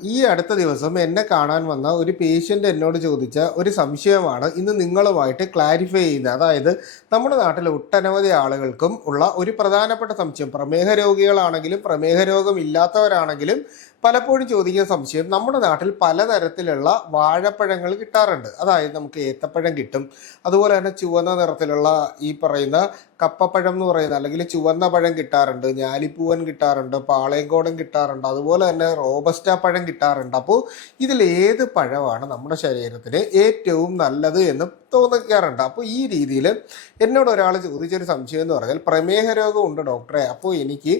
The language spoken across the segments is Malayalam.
ഈ അടുത്ത ദിവസം എന്നെ കാണാൻ വന്ന ഒരു പേഷ്യൻ്റ് എന്നോട് ചോദിച്ച ഒരു സംശയമാണ് ഇന്ന് നിങ്ങളുമായിട്ട് ക്ലാരിഫൈ ചെയ്യുന്നത്. അതായത് നമ്മുടെ നാട്ടിൽ ഒട്ടനവധി ആളുകൾക്കും ഉള്ള ഒരു പ്രധാനപ്പെട്ട സംശയം, പ്രമേഹ രോഗികളാണെങ്കിലും പ്രമേഹ രോഗം ഇല്ലാത്തവരാണെങ്കിലും പലപ്പോഴും ചോദിക്കുന്ന സംശയം, നമ്മുടെ നാട്ടിൽ പലതരത്തിലുള്ള വാഴപ്പഴങ്ങൾ കിട്ടാറുണ്ട്. അതായത് നമുക്ക് ഏത്തപ്പഴം കിട്ടും, അതുപോലെ തന്നെ ചുവന്ന നിറത്തിലുള്ള ഈ പറയുന്ന കപ്പപ്പഴം എന്ന് പറയുന്ന അല്ലെങ്കിൽ ചുവന്ന പഴം കിട്ടാറുണ്ട്, ഞാലിപ്പൂവൻ കിട്ടാറുണ്ട്, പാളയംകോടൻ കിട്ടാറുണ്ട്, അതുപോലെ തന്നെ റോബസ്റ്റ പഴം കിട്ടാറുണ്ട്. അപ്പോൾ ഇതിൽ ഏത് പഴമാണ് നമ്മുടെ ശരീരത്തിന് ഏറ്റവും നല്ലത് എന്ന് തോന്നിക്കാറുണ്ട്. അപ്പോൾ ഈ രീതിയിൽ എന്നോട് ഒരാൾ ചോദിച്ചൊരു സംശയം എന്ന് പറഞ്ഞാൽ, പ്രമേഹ രോഗം ഉണ്ട് ഡോക്ടറെ, അപ്പോൾ എനിക്ക്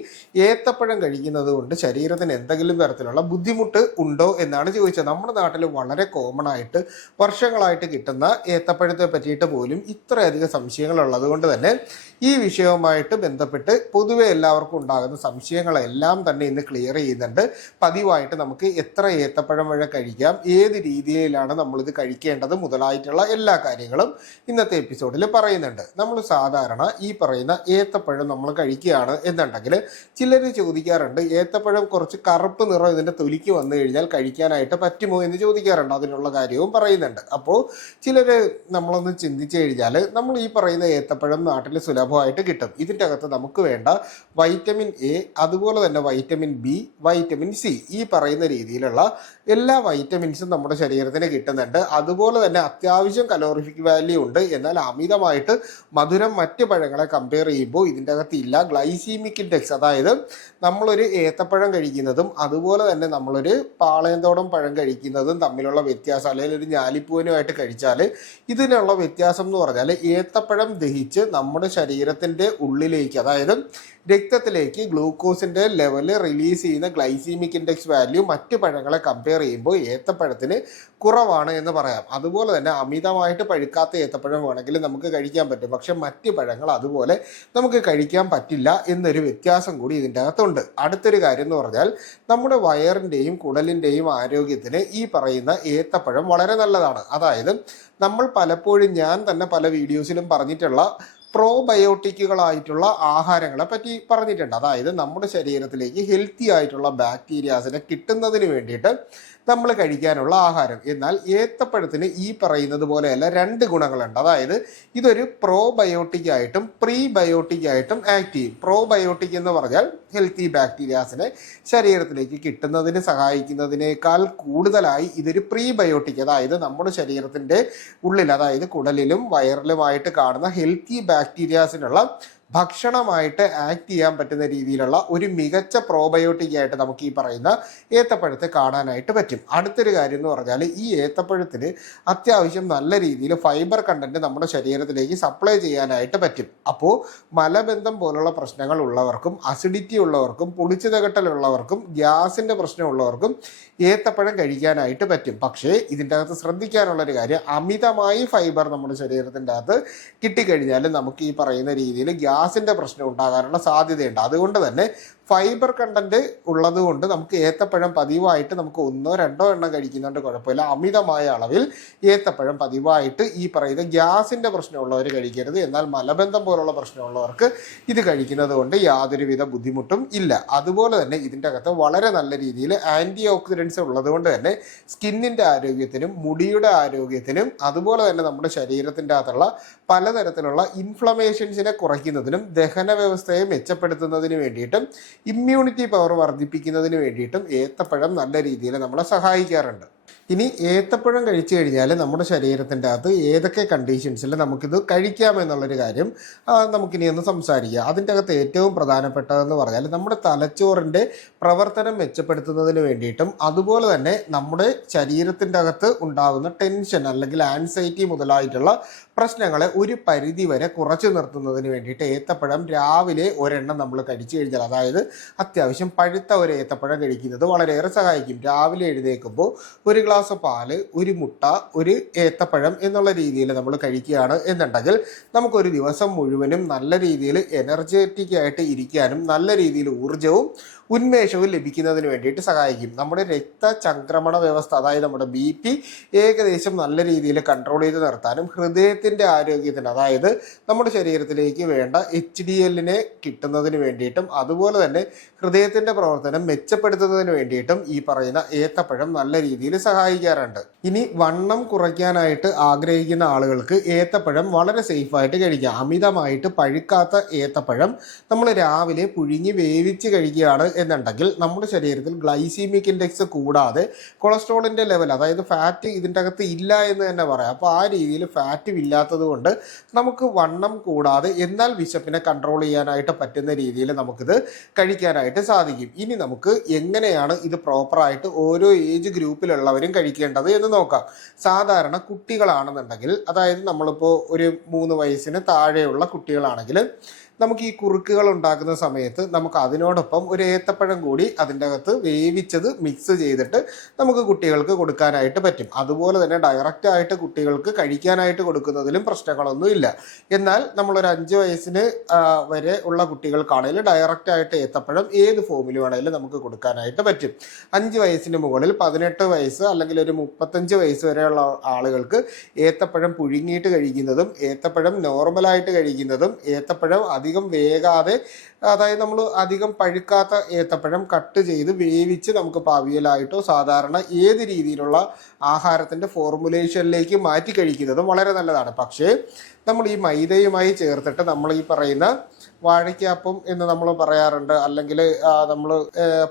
ഏത്തപ്പഴം കഴിക്കുന്നത് കൊണ്ട് ശരീരത്തിന് എന്തെങ്കിലും തരത്തിലുള്ള ബുദ്ധിമുട്ട് ഉണ്ടോ എന്നാണ് ചോദിച്ചത്. നമ്മുടെ നാട്ടിൽ വളരെ കോമൺ ആയിട്ട് വർഷങ്ങളായിട്ട് കിട്ടുന്ന ഏത്തപ്പഴത്തെ പറ്റിയിട്ട് പോലും ഇത്രയധികം സംശയങ്ങൾ ഉള്ളത് കൊണ്ട് തന്നെ ഈ വിഷയവുമായിട്ട് ബന്ധപ്പെട്ട് പൊതുവെ എല്ലാവർക്കും ഉണ്ടാകുന്ന സംശയങ്ങളെല്ലാം തന്നെ ഇന്ന് ക്ലിയർ ചെയ്യുന്നുണ്ട്. പതിവായിട്ട് നമുക്ക് എത്ര ഏത്തപ്പഴം വരെ കഴിക്കാം, ഏത് രീതിയിലാണ് നമ്മളിത് കഴിക്കേണ്ടത് മുതലായിട്ടുള്ള എല്ലാ കാര്യങ്ങളും ഇന്നത്തെ എപ്പിസോഡിൽ പറയുന്നുണ്ട്. നമ്മൾ സാധാരണ ഈ പറയുന്ന ഏത്തപ്പഴം നമ്മൾ കഴിക്കുകയാണ് എന്നുണ്ടെങ്കിൽ ചിലർ ചോദിക്കാറുണ്ട്, ഏത്തപ്പഴം കുറച്ച് കറുപ്പ് നിറം ഇതിൻ്റെ തൊലിക്ക് വന്നു കഴിഞ്ഞാൽ കഴിക്കാനായിട്ട് പറ്റുമോ എന്ന് ചോദിക്കാറുണ്ട്. അതിനുള്ള കാര്യവും പറയുന്നുണ്ട്. അപ്പോൾ ചിലർ നമ്മളൊന്ന് ചിന്തിച്ചു കഴിഞ്ഞാൽ, നമ്മൾ ഈ പറയുന്ന ഏത്തപ്പഴം നാട്ടിൽ സുലഭമായിട്ട് കിട്ടും. ഇതിൻ്റെ അകത്ത് നമുക്ക് വേണ്ട വൈറ്റമിൻ എ, അതുപോലെ തന്നെ വൈറ്റമിൻ ബി, വൈറ്റമിൻ സി, ഈ പറയുന്ന രീതിയിലുള്ള എല്ലാ വൈറ്റമിൻസും നമ്മുടെ ശരീരത്തിന് കിട്ടുന്നുണ്ട്. അതുപോലെ തന്നെ അത്യാവശ്യം കലോറിഫിക് വാല്യൂ ഉണ്ട്. എന്നാൽ അമിതമായിട്ട് മധുരം മറ്റ് പഴങ്ങളെ കമ്പയർ ചെയ്യുമ്പോൾ ഇതിൻ്റെ അകത്ത് ഇല്ല. ഗ്ലൈസീമിക് ഇൻഡെക്സ്, അതായത് നമ്മളൊരു ഏത്തപ്പഴം കഴിക്കുന്നതും അതുപോലെ തന്നെ നമ്മളൊരു പാളയന്തോടം പഴം കഴിക്കുന്നതും തമ്മിലുള്ള വ്യത്യാസം, അല്ലെങ്കിൽ ഒരു ഞാലിപ്പൂവനുമായിട്ട് കഴിച്ചാൽ ഇതിനുള്ള വ്യത്യാസം എന്ന് പറഞ്ഞാൽ, ഏത്തപ്പഴം ദഹിച്ച് നമ്മുടെ ശരീരത്തിൻ്റെ ഉള്ളിലേക്ക്, അതായത് രക്തത്തിലേക്ക് ഗ്ലൂക്കോസിൻ്റെ ലെവല് റിലീസ് ചെയ്യുന്ന ഗ്ലൈസീമിക് ഇൻഡെക്സ് വാല്യൂ മറ്റ് പഴങ്ങളെ കമ്പയർ ചെയ്യുമ്പോൾ ഏത്തപ്പഴത്തിന് കുറവാണ് എന്ന് പറയാം. അതുപോലെ തന്നെ അമിതമായിട്ട് പഴുക്കാത്ത ഏത്തപ്പഴം വേണമെങ്കിൽ നമുക്ക് കഴിക്കാൻ പറ്റും, പക്ഷെ മറ്റ് പഴങ്ങൾ അതുപോലെ നമുക്ക് കഴിക്കാൻ പറ്റില്ല എന്നൊരു വ്യത്യാസം കൂടി ഇതിൻ്റെ അകത്തുണ്ട്. അടുത്തൊരു കാര്യം എന്ന് പറഞ്ഞാൽ, നമ്മുടെ വയറിൻ്റെയും കുടലിൻ്റെയും ആരോഗ്യത്തിന് ഈ പറയുന്ന ഏത്തപ്പഴം വളരെ നല്ലതാണ്. അതായത് നമ്മൾ പലപ്പോഴും, ഞാൻ തന്നെ പല വീഡിയോസിലും പറഞ്ഞിട്ടുള്ള പ്രോബയോട്ടിക്കുകളായിട്ടുള്ള ആഹാരങ്ങളെ പറ്റി പറഞ്ഞിട്ടുണ്ട്. അതായത് നമ്മുടെ ശരീരത്തിലേക്ക് ഹെൽത്തി ആയിട്ടുള്ള ബാക്ടീരിയാസിനെ കിട്ടുന്നതിന് വേണ്ടിയിട്ട് നമ്മൾ കഴിക്കാനുള്ള ആഹാരം. എന്നാൽ ഏത്തപ്പഴത്തിന് ഈ പറയുന്നത് പോലെയല്ല, രണ്ട് ഗുണങ്ങളുണ്ട്. അതായത് ഇതൊരു പ്രോബയോട്ടിക് ആയിട്ടും പ്രീബയോട്ടിക് ആയിട്ടും ആക്ട് ചെയ്യും. പ്രോബയോട്ടിക് എന്ന് പറഞ്ഞാൽ ഹെൽത്തി ബാക്ടീരിയാസിനെ ശരീരത്തിലേക്ക് കിട്ടുന്നതിന് സഹായിക്കുന്നതിനേക്കാൾ കൂടുതലായി ഇതൊരു പ്രീബയോട്ടിക്, അതായത് നമ്മുടെ ശരീരത്തിൻ്റെ ഉള്ളിൽ, അതായത് കുടലിലും വയറിലുമായിട്ട് കാണുന്ന ഹെൽത്തി ബാക്ടീരിയാസിനുള്ള ഭക്ഷണമായിട്ട് ആക്ട് ചെയ്യാൻ പറ്റുന്ന രീതിയിലുള്ള ഒരു മികച്ച പ്രോബയോട്ടിക് ആയിട്ട് നമുക്ക് ഈ പറയുന്ന ഏത്തപ്പഴത്തെ കാണാനായിട്ട് പറ്റും. അടുത്തൊരു കാര്യം എന്ന് പറഞ്ഞാൽ, ഈ ഏത്തപ്പഴത്തിന് അത്യാവശ്യം നല്ല രീതിയിൽ ഫൈബർ കണ്ടന്റ് നമ്മുടെ ശരീരത്തിലേക്ക് സപ്ലൈ ചെയ്യാനായിട്ട് പറ്റും. അപ്പോൾ മലബന്ധം പോലുള്ള പ്രശ്നങ്ങൾ ഉള്ളവർക്കും, അസിഡിറ്റി ഉള്ളവർക്കും, പുളിച്ചുതകട്ടലുള്ളവർക്കും, ഗ്യാസിൻ്റെ പ്രശ്നമുള്ളവർക്കും ഏത്തപ്പഴം കഴിക്കാനായിട്ട് പറ്റും. പക്ഷേ ഇതിൻ്റെ അകത്ത് ശ്രദ്ധിക്കാനുള്ളൊരു കാര്യം, അമിതമായി ഫൈബർ നമ്മുടെ ശരീരത്തിൻ്റെ അകത്ത് കിട്ടിക്കഴിഞ്ഞാൽ നമുക്ക് ഈ പറയുന്ന രീതിയിൽ ഗ്യാസിൻ്റെ പ്രശ്നം ഉണ്ടാകാനുള്ള സാധ്യതയുണ്ട്. അതുകൊണ്ട് തന്നെ ഫൈബർ കണ്ടന്റ് ഉള്ളത് കൊണ്ട് നമുക്ക് ഏത്തപ്പഴം പതിവായിട്ട് നമുക്ക് ഒന്നോ രണ്ടോ എണ്ണം കഴിക്കുന്നുണ്ട് കുഴപ്പമില്ല. അമിതമായ അളവിൽ ഏത്തപ്പഴം പതിവായിട്ട് ഈ പറയുന്ന ഗ്യാസിൻ്റെ പ്രശ്നമുള്ളവർ കഴിക്കരുത്. എന്നാൽ മലബന്ധം പോലുള്ള പ്രശ്നമുള്ളവർക്ക് ഇത് കഴിക്കുന്നത് കൊണ്ട് യാതൊരുവിധ ബുദ്ധിമുട്ടും ഇല്ല. അതുപോലെ തന്നെ ഇതിൻ്റെ അകത്ത് വളരെ നല്ല രീതിയിൽ ആൻറ്റി ഓക്സിഡൻസ് ഉള്ളത് കൊണ്ട് തന്നെ സ്കിന്നിൻ്റെ ആരോഗ്യത്തിനും മുടിയുടെ ആരോഗ്യത്തിനും അതുപോലെ തന്നെ നമ്മുടെ ശരീരത്തിൻ്റെ അകത്തുള്ള പലതരത്തിലുള്ള ഇൻഫ്ലമേഷൻസിനെ കുറയ്ക്കുന്നതിനും ദഹന വ്യവസ്ഥയെ മെച്ചപ്പെടുത്തുന്നതിന് വേണ്ടിയിട്ടും ഇമ്മ്യൂണിറ്റി പവർ വർദ്ധിപ്പിക്കുന്നതിന് വേണ്ടിയിട്ടും ഏത്തപ്പഴം നല്ല രീതിയിൽ നമ്മളെ സഹായിക്കാറുണ്ട്. ഇനി ഏത്തപ്പഴം കഴിച്ചു കഴിഞ്ഞാൽ നമ്മുടെ ശരീരത്തിൻ്റെ അകത്ത് ഏതൊക്കെ കണ്ടീഷൻസിൽ നമുക്കിത് കഴിക്കാമെന്നുള്ളൊരു കാര്യം നമുക്കിനി ഒന്ന് സംസാരിക്കുക. അതിൻ്റെ അകത്ത് ഏറ്റവും പ്രധാനപ്പെട്ടതെന്ന് പറഞ്ഞാൽ, നമ്മുടെ തലച്ചോറിൻ്റെ പ്രവർത്തനം മെച്ചപ്പെടുത്തുന്നതിന് വേണ്ടിയിട്ടും അതുപോലെ തന്നെ നമ്മുടെ ശരീരത്തിൻ്റെ അകത്ത് ഉണ്ടാകുന്ന ടെൻഷൻ അല്ലെങ്കിൽ ആൻസൈറ്റി മുതലായിട്ടുള്ള പ്രശ്നങ്ങളെ ഒരു പരിധി വരെ കുറച്ചു നിർത്തുന്നതിന് വേണ്ടിയിട്ട് ഏത്തപ്പഴം രാവിലെ ഒരെണ്ണം നമ്മൾ കഴിച്ചു കഴിഞ്ഞാൽ, അതായത് അത്യാവശ്യം പഴുത്ത ഒരു ഏത്തപ്പഴം കഴിക്കുന്നത് വളരെയേറെ സഹായിക്കും. രാവിലെ എഴുന്നേൽക്കുമ്പോൾ ഒരു ഒരു ഗ്ലാസ് പാല്, ഒരു മുട്ട, ഒരു ഏത്തപ്പഴം എന്നുള്ള രീതിയിൽ നമ്മൾ കഴിക്കുകയാണ് എന്നുണ്ടെങ്കിൽ നമുക്കൊരു ദിവസം മുഴുവനും നല്ല രീതിയിൽ എനർജറ്റിക് ആയിട്ട് ഇരിക്കാനും നല്ല രീതിയിൽ ഊർജ്ജവും ഉന്മേഷവും ലഭിക്കുന്നതിന് വേണ്ടിയിട്ട് സഹായിക്കും. നമ്മുടെ രക്തചംക്രമണ വ്യവസ്ഥ, അതായത് നമ്മുടെ BP ഏകദേശം നല്ല രീതിയിൽ കൺട്രോൾ ചെയ്ത് നിർത്താനും ഹൃദയത്തിൻ്റെ ആരോഗ്യത്തിന്, അതായത് നമ്മുടെ ശരീരത്തിലേക്ക് വേണ്ട HDL കിട്ടുന്നതിന് വേണ്ടിയിട്ടും അതുപോലെ തന്നെ ഹൃദയത്തിൻ്റെ പ്രവർത്തനം മെച്ചപ്പെടുത്തുന്നതിന് വേണ്ടിയിട്ടും ഈ പറയുന്ന ഏത്തപ്പഴം നല്ല രീതിയിൽ സഹായിക്കാറുണ്ട്. ഇനി വണ്ണം കുറയ്ക്കാനായിട്ട് ആഗ്രഹിക്കുന്ന ആളുകൾക്ക് ഏത്തപ്പഴം വളരെ സേഫായിട്ട് കഴിക്കാം. അമിതമായിട്ട് പഴുക്കാത്ത ഏത്തപ്പഴം നമ്മൾ രാവിലെ പുഴുങ്ങി വേവിച്ച് കഴിക്കുകയാണ് എന്നുണ്ടെങ്കിൽ നമ്മുടെ ശരീരത്തിൽ ഗ്ലൈസീമിക് ഇൻഡെക്സ് കൂടാതെ കൊളസ്ട്രോളിൻ്റെ ലെവൽ, അതായത് ഫാറ്റ് ഇതിൻ്റെ അകത്ത് ഇല്ല എന്ന് തന്നെ പറയാം. അപ്പോൾ ആ രീതിയിൽ ഫാറ്റും ഇല്ലാത്തത് കൊണ്ട് നമുക്ക് വണ്ണം കൂടാതെ എന്നാൽ വിശപ്പിനെ കൺട്രോൾ ചെയ്യാനായിട്ട് പറ്റുന്ന രീതിയിൽ നമുക്കിത് കഴിക്കാനായിട്ട് സാധിക്കും. ഇനി നമുക്ക് എങ്ങനെയാണ് ഇത് പ്രോപ്പറായിട്ട് ഓരോ ഏജ് ഗ്രൂപ്പിലുള്ളവരും കഴിക്കേണ്ടത് എന്ന് നോക്കാം. സാധാരണ കുട്ടികളാണെന്നുണ്ടെങ്കിൽ, അതായത് നമ്മളിപ്പോൾ ഒരു 3 വയസ്സിന് താഴെയുള്ള കുട്ടികളാണെങ്കിൽ നമുക്ക് ഈ കുറുക്കുകൾ ഉണ്ടാക്കുന്ന സമയത്ത് നമുക്ക് അതിനോടൊപ്പം ഒരു ഏത്തപ്പഴം കൂടി അതിൻ്റെ അകത്ത് വേവിച്ചത് മിക്സ് ചെയ്തിട്ട് നമുക്ക് കുട്ടികൾക്ക് കൊടുക്കാനായിട്ട് പറ്റും. അതുപോലെ തന്നെ ഡയറക്റ്റായിട്ട് കുട്ടികൾക്ക് കഴിക്കാനായിട്ട് കൊടുക്കുന്നതിലും പ്രശ്നങ്ങളൊന്നുമില്ല. എന്നാൽ നമ്മളൊരു 5 വയസ്സിന് വരെ ഉള്ള കുട്ടികൾക്കാണെങ്കിൽ ഡയറക്റ്റായിട്ട് ഏത്തപ്പഴം ഏത് ഫോമിൽ വേണമെങ്കിലും നമുക്ക് കൊടുക്കാനായിട്ട് പറ്റും. 5 വയസ്സിന് മുകളിൽ 18 വയസ്സ് അല്ലെങ്കിൽ ഒരു 35 വയസ്സ് വരെയുള്ള ആളുകൾക്ക് ഏത്തപ്പഴം പുഴുങ്ങിയിട്ട് കഴിക്കുന്നതും ഏത്തപ്പഴം നോർമലായിട്ട് കഴിക്കുന്നതും ഏത്തപ്പഴം അധികം വേകാതെ, അതായത് നമ്മൾ അധികം പഴുക്കാത്ത ഏത്തപ്പഴം കട്ട് ചെയ്ത് വേവിച്ച് നമുക്ക് പാവിയലായിട്ടോ സാധാരണ ഏത് രീതിയിലുള്ള ആഹാരത്തിൻ്റെ ഫോർമുലേഷനിലേക്ക് മാറ്റി കഴിക്കുന്നതും വളരെ നല്ലതാണ്. പക്ഷേ നമ്മൾ ഈ മൈദയുമായി ചേർത്തിട്ട് നമ്മൾ ഈ പറയുന്ന വാഴയ്ക്കാപ്പം എന്ന് നമ്മൾ പറയാറുണ്ട്, അല്ലെങ്കിൽ നമ്മൾ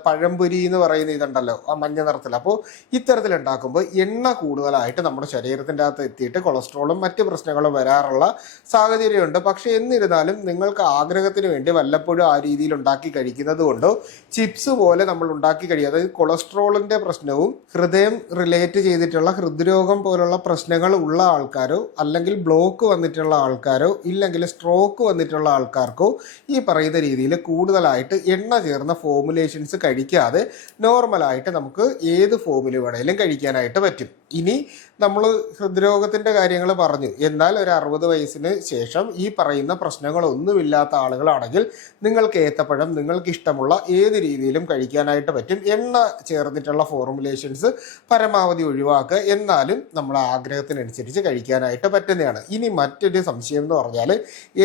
പഴംപൊരി എന്ന് പറയുന്ന ഇതുണ്ടല്ലോ ആ മഞ്ഞ നിറത്തിൽ. അപ്പോൾ ഇത്തരത്തിലുണ്ടാക്കുമ്പോൾ എണ്ണ കൂടുതലായിട്ട് നമ്മുടെ ശരീരത്തിൻ്റെ അകത്ത് എത്തിയിട്ട് കൊളസ്ട്രോളും മറ്റ് പ്രശ്നങ്ങളും വരാറുള്ള സാഹചര്യമുണ്ട്. പക്ഷേ എന്നിരുന്നാലും നിങ്ങൾക്ക് ആഗ്രഹത്തിന് വേണ്ടി വല്ലപ്പോഴും ആ രീതിയിൽ ഉണ്ടാക്കി കഴിക്കുന്നത് കൊണ്ടോ ചിപ്സ് പോലെ നമ്മൾ ഉണ്ടാക്കി കഴിയും, അതായത് കൊളസ്ട്രോളിൻ്റെ പ്രശ്നവും ഹൃദയം റിലേറ്റ് ചെയ്തിട്ടുള്ള ഹൃദ്രോഗം പോലുള്ള പ്രശ്നങ്ങൾ ഉള്ള ആൾക്കാരോ അല്ലെങ്കിൽ ബ്ലോക്ക് വന്നിട്ടുള്ള ആൾക്കാരോ ഇല്ലെങ്കിൽ സ്ട്രോക്ക് വന്നിട്ടുള്ള ആൾക്കാർക്കോ ഈ പറയുന്ന രീതിയിൽ കൂടുതലായിട്ട് എണ്ണ ചേർന്ന ഫോർമുലേഷൻസ് കഴിക്കാതെ നോർമലായിട്ട് നമുക്ക് ഏത് ഫോമിൽ വേണമെങ്കിലും കഴിക്കാനായിട്ട് പറ്റും. ഇനി നമ്മൾ ഹൃദ്രോഗത്തിൻ്റെ കാര്യങ്ങൾ പറഞ്ഞു. എന്നാൽ ഒരു 60 വയസ്സിന് ശേഷം ഈ പറയുന്ന പ്രശ്നങ്ങളൊന്നുമില്ലാത്ത ആളുകളാണെങ്കിൽ നിങ്ങൾക്ക് ഏത്തപ്പഴം നിങ്ങൾക്ക് ഇഷ്ടമുള്ള ഏത് രീതിയിലും കഴിക്കാനായിട്ട് പറ്റും. എണ്ണ ചേർന്നിട്ടുള്ള ഫോർമുലേഷൻസ് പരമാവധി ഒഴിവാക്കുക, എന്നാലും നമ്മുടെ ആഗ്രഹത്തിനനുസരിച്ച് കഴിക്കാനായിട്ട് പറ്റുന്നതാണ്. ഇനി മറ്റൊരു സംശയം എന്ന് പറഞ്ഞാൽ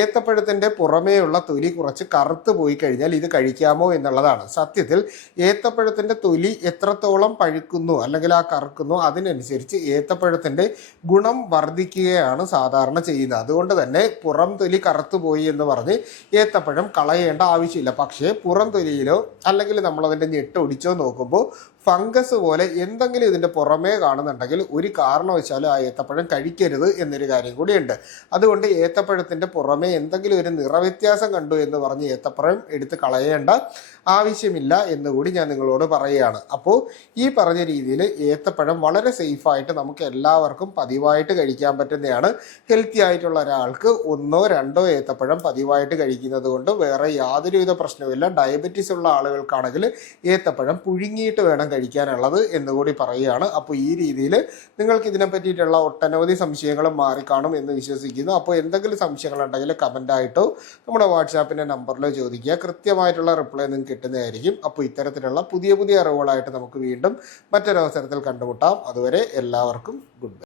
ഏത്തപ്പഴത്തിൻ്റെ പുറമേയുള്ള തൊലി കുറച്ച് കറുത്ത് പോയി കഴിഞ്ഞാൽ ഇത് കഴിക്കാമോ എന്നുള്ളതാണ്. സത്യത്തിൽ ഏത്തപ്പഴത്തിൻ്റെ തൊലി എത്രത്തോളം പഴുക്കുന്നു അല്ലെങ്കിൽ ആ കറുക്കുന്നു അതിനനുസരിച്ച് ഏത്തപ്പഴത്തിൻ്റെ ഗുണം വർദ്ധിക്കുകയാണ് സാധാരണ ചെയ്യുന്നത്. അതുകൊണ്ട് തന്നെ പുറം തൊലി കറുത്തു പോയി എന്ന് പറഞ്ഞ് ഏത്തപ്പഴം കളയേണ്ട ആവശ്യമില്ല. പക്ഷേ പുറം തൊലിയിലോ അല്ലെങ്കിൽ നമ്മളതിൻ്റെ ഞെട്ട് ഒടിച്ചോ നോക്കുമ്പോൾ ഫംഗസ് പോലെ എന്തെങ്കിലും ഇതിൻ്റെ പുറമേ കാണുന്നുണ്ടെങ്കിൽ ഒരു കാരണവശാലും ആ ഏത്തപ്പഴം കഴിക്കരുത് എന്നൊരു കാര്യം കൂടിയുണ്ട്. അതുകൊണ്ട് ഏത്തപ്പഴത്തിൻ്റെ പുറമേ എന്തെങ്കിലും ഒരു നിറവ്യത്യാസം കണ്ടു എന്ന് പറഞ്ഞ് ഏത്തപ്പഴം എടുത്ത് കളയേണ്ട ആവശ്യമില്ല എന്നുകൂടി ഞാൻ നിങ്ങളോട് പറയുകയാണ്. അപ്പോൾ ഈ പറഞ്ഞ രീതിയിൽ ഏത്തപ്പഴം വളരെ സേഫായിട്ട് നമുക്ക് എല്ലാവർക്കും പതിവായിട്ട് കഴിക്കാൻ പറ്റുന്നതാണ്. ഹെൽത്തി ആയിട്ടുള്ള ഒരാൾക്ക് 1 or 2 ഏത്തപ്പഴം പതിവായിട്ട് കഴിക്കുന്നത് കൊണ്ട് വേറെ യാതൊരുവിധ പ്രശ്നവുമില്ല. ഡയബറ്റീസ് ഉള്ള ആളുകൾക്കാണെങ്കിൽ ഏത്തപ്പഴം പുഴുങ്ങിയിട്ട് വേണം കഴിക്കാനുള്ളത് എന്നുകൂടി പറയുകയാണ്. അപ്പോൾ ഈ രീതിയിൽ നിങ്ങൾക്ക് ഇതിനെ പറ്റിയിട്ടുള്ള ഒട്ടനവധി സംശയങ്ങളും മാറിക്കാണും എന്ന് വിശ്വസിക്കുന്നു. അപ്പോൾ എന്തെങ്കിലും സംശയങ്ങളുണ്ടെങ്കിൽ കമൻ്റായിട്ടോ നമ്മുടെ വാട്സാപ്പിൻ്റെ നമ്പറിലോ ചോദിക്കുക. കൃത്യമായിട്ടുള്ള റിപ്ലൈ നിങ്ങൾക്ക് കിട്ടുന്നതായിരിക്കും. അപ്പോൾ ഇത്തരത്തിലുള്ള പുതിയ അറിവുകളായിട്ട് നമുക്ക് വീണ്ടും മറ്റൊരവസരത്തിൽ കണ്ടുമുട്ടാം. അതുവരെ എല്ലാവർക്കും ഗുഡ് ബൈ.